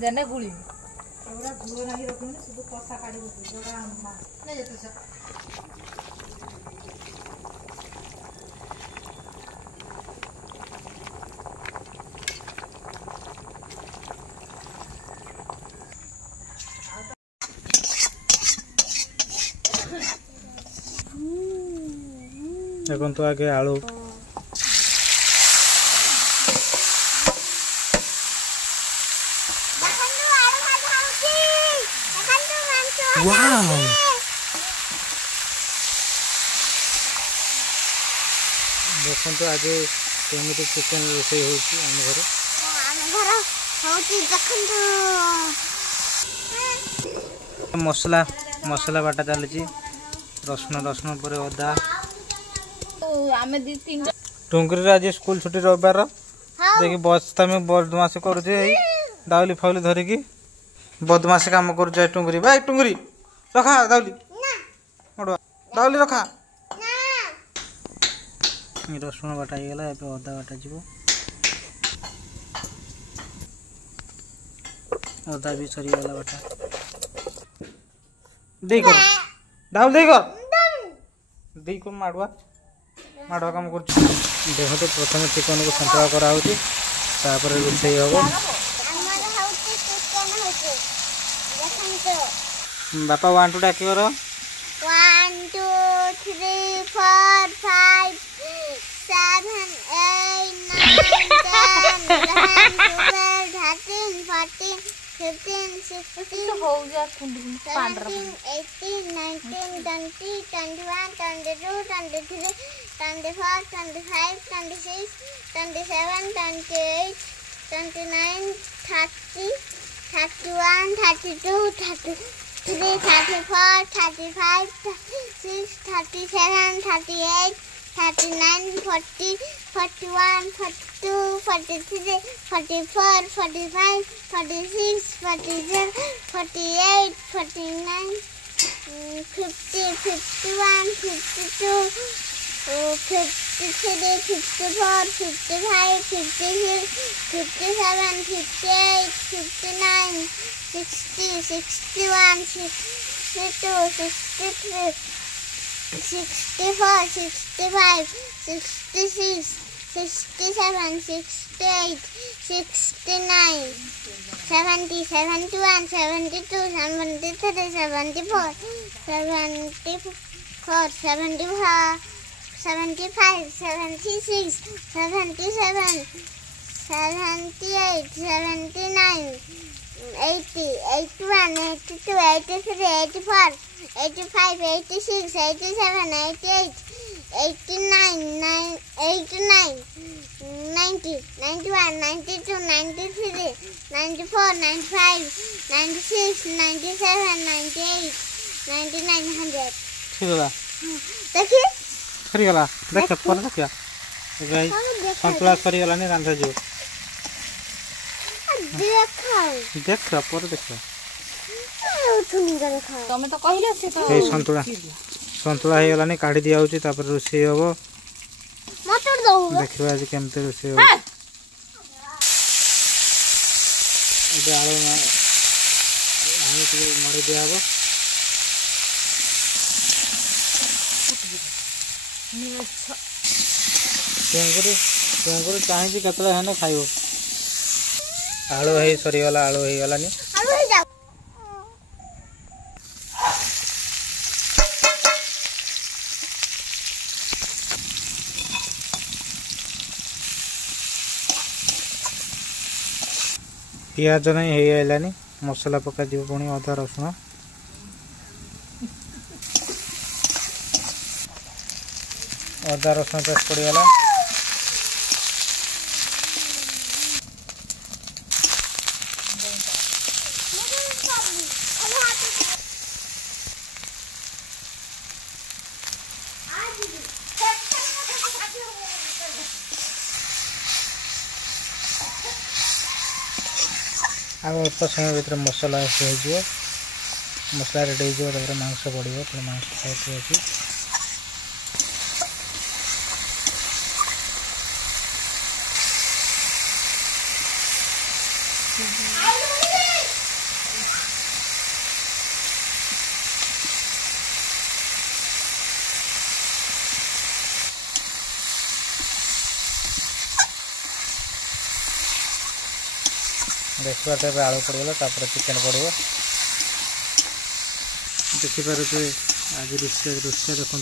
देने गुली पूरा गुलो नहीं रखने शुद्ध कसा काढ़ी बस जोड़ा नहीं जेते से देखो तो आगे आलू देखो तो आज केमी चिकेन रोसे मसला मसला बाटा चली रसुण रसुण पर अदा टुंगरी आज स्कूल छुट्टी रविवार देखिए बस्ता में बदमाशी करुचे दाउली फाउली धरिकी बदमाशी काम कर टुंगरी भाई टुंगरी रखा दाउली दाउली रखा रसुण बाटा हो गला अदा बाटा जीव अदा भी सरीगला बाटा दे कर दाउल दे कर दे को माडुआ माडुआ काम कर देख तो प्रथम चिकन को संतुला करा होती तापर रोसई हम बापा 1 2 डाकी कर 1 2 3 4 5 7 8 9 10 11 12 13 14 15 16 हो गया 17 18 19 20 21 22 23 24 25 26 27 28 29 30 31 32 33 34 35 36 37 38 39 40 41 42 43 44 45 46 47 48 49 50 51 52 53 54 55 56 57 58 59 60 61 62 63 64 65 66 67 68 69 70 71 72 73 74 74 75 75 76 77 78 79 80 81 82 83 84 85 86 87 88 89 89 90 91 92 93 94 95 96 97 98 99 100 ठीक है देखिए सरीगला देख पर देखिया गाइस संतुला सरीगला नहीं रांधा जो देख पर देख तमे तो कहले से तो ए संतुला संतुला हे गलानी काढी दिया होची तापर रोसे होबो मटर दो देखिबा आज केमते रोसे हो एबे आलो ना आनी के मडे दिया होबो टुंगरी चाहे केतले हेने खाइबो आलू हे सरीगला आलू हे गलानी पियाज नहीं है आइलानी मसला पका दियो पुणी अदा रसुण अदा रसुण पेस्ट पड़गला अल्प समय भर मसला मसला रेडी हो मांस पड़ो तो मांस खाई अच्छी देखिए तो आलू पड़गला चिकेन पड़ो देखिपारे आज दृश्य देखु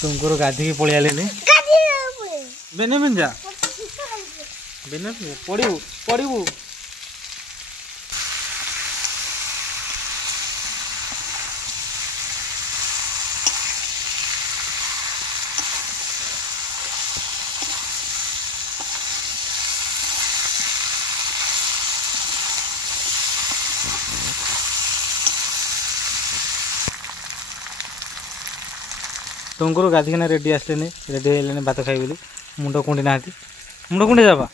तुमको गाधी की पलि आले बेनिमिन जा बेनिमिन पड़ू पड़ू तुमको गाधी ना रेडी आसले रेडी है भात खाई बोली मुंड कुंडी ना मुंड कुंडी जावा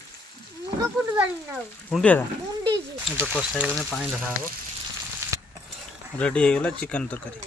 कुंडी तो कषा पानी ढला हम रेडी हो गला चिकन तरकारी।